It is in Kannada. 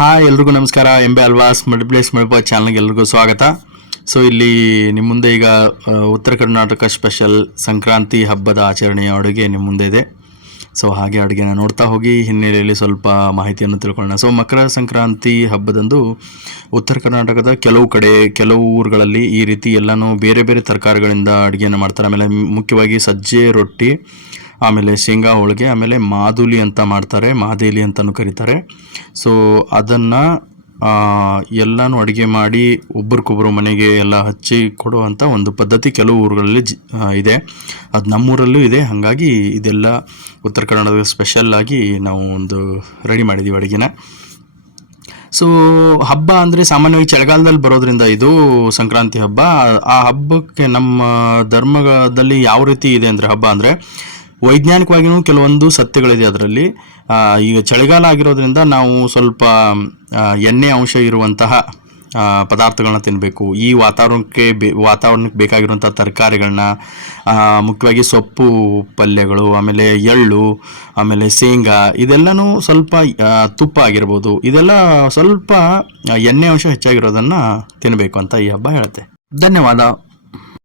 ಹಾಯ್ ಎಲ್ರಿಗೂ ನಮಸ್ಕಾರ. ಎಂಬೆ ಅಲ್ವಾಸ್ ಮಲ್ಟಿಪ್ಲೇಸ್ ಮಲ್ಪಾ ಚಾನಲ್ಗೆ ಎಲ್ರಿಗೂ ಸ್ವಾಗತ. ಸೊ ಇಲ್ಲಿ ನಿಮ್ಮ ಮುಂದೆ ಈಗ ಉತ್ತರ ಕರ್ನಾಟಕ ಸ್ಪೆಷಲ್ ಸಂಕ್ರಾಂತಿ ಹಬ್ಬದ ಆಚರಣೆಯ ಅಡುಗೆ ನಿಮ್ಮ ಮುಂದೆ ಇದೆ. ಸೊ ಹಾಗೆ ಅಡುಗೆನ ನೋಡ್ತಾ ಹೋಗಿ, ಹಿನ್ನೆಲೆಯಲ್ಲಿ ಸ್ವಲ್ಪ ಮಾಹಿತಿಯನ್ನು ತಿಳ್ಕೊಳ್ಳೋಣ. ಸೊ ಮಕರ ಸಂಕ್ರಾಂತಿ ಹಬ್ಬದಂದು ಉತ್ತರ ಕರ್ನಾಟಕದ ಕೆಲವು ಕಡೆ, ಕೆಲವು ಊರುಗಳಲ್ಲಿ ಈ ರೀತಿ ಎಲ್ಲನೂ ಬೇರೆ ಬೇರೆ ತರಕಾರಿಗಳಿಂದ ಅಡುಗೆಯನ್ನು ಮಾಡ್ತಾರೆ. ಆಮೇಲೆ ಮುಖ್ಯವಾಗಿ ಸಜ್ಜೆ ರೊಟ್ಟಿ ಆಮೇಲೆ ಶೇಂಗಾ ಹೋಳಿಗೆ, ಆಮೇಲೆ ಮಾದುಲಿ ಅಂತ ಮಾಡ್ತಾರೆ, ಮಾದೇಲಿ ಅಂತಲೂ ಕರೀತಾರೆ. ಸೊ ಅದನ್ನು ಎಲ್ಲನೂ ಅಡುಗೆ ಮಾಡಿ ಒಬ್ರಿಗೊಬ್ರು ಮನೆಗೆ ಎಲ್ಲ ಹಚ್ಚಿ ಕೊಡುವಂಥ ಒಂದು ಪದ್ಧತಿ ಕೆಲವು ಊರುಗಳಲ್ಲಿ ಇದೆ. ಅದು ನಮ್ಮೂರಲ್ಲೂ ಇದೆ. ಹಾಗಾಗಿ ಇದೆಲ್ಲ ಉತ್ತರ ಕನ್ನಡದ ಸ್ಪೆಷಲ್ ಆಗಿ ನಾವು ಒಂದು ರೆಡಿ ಮಾಡಿದ್ದೀವಿ ಅಡುಗೆನ. ಸೊ ಹಬ್ಬ ಅಂದರೆ ಸಾಮಾನ್ಯವಾಗಿ ಚಳಿಗಾಲದಲ್ಲಿ ಬರೋದ್ರಿಂದ ಇದು ಸಂಕ್ರಾಂತಿ ಹಬ್ಬ. ಆ ಹಬ್ಬಕ್ಕೆ ನಮ್ಮ ಧರ್ಮದಲ್ಲಿ ಯಾವ ರೀತಿ ಇದೆ ಅಂದರೆ ಹಬ್ಬ ಅಂದರೆ ವೈಜ್ಞಾನಿಕವಾಗಿಯೂ ಕೆಲವೊಂದು ಸತ್ಯಗಳಿದೆ ಅದರಲ್ಲಿ. ಈಗ ಚಳಿಗಾಲ ಆಗಿರೋದ್ರಿಂದ ನಾವು ಸ್ವಲ್ಪ ಎಣ್ಣೆ ಅಂಶ ಇರುವಂತಹ ಪದಾರ್ಥಗಳನ್ನ ತಿನ್ನಬೇಕು ಈ ವಾತಾವರಣಕ್ಕೆ ಬೇ, ವಾತಾವರಣಕ್ಕೆ ಬೇಕಾಗಿರುವಂಥ ತರಕಾರಿಗಳನ್ನ ಮುಖ್ಯವಾಗಿ ಸೊಪ್ಪು, ಪಲ್ಯಗಳು, ಆಮೇಲೆ ಎಳ್ಳು, ಆಮೇಲೆ ಶೇಂಗಾ, ಇದೆಲ್ಲನೂ ಸ್ವಲ್ಪ ತುಪ್ಪ ಆಗಿರ್ಬೋದು. ಇದೆಲ್ಲ ಸ್ವಲ್ಪ ಎಣ್ಣೆ ಅಂಶ ಹೆಚ್ಚಾಗಿರೋದನ್ನು ತಿನ್ನಬೇಕು ಅಂತ ಈ ಹಬ್ಬ ಹೇಳುತ್ತೆ. ಧನ್ಯವಾದ.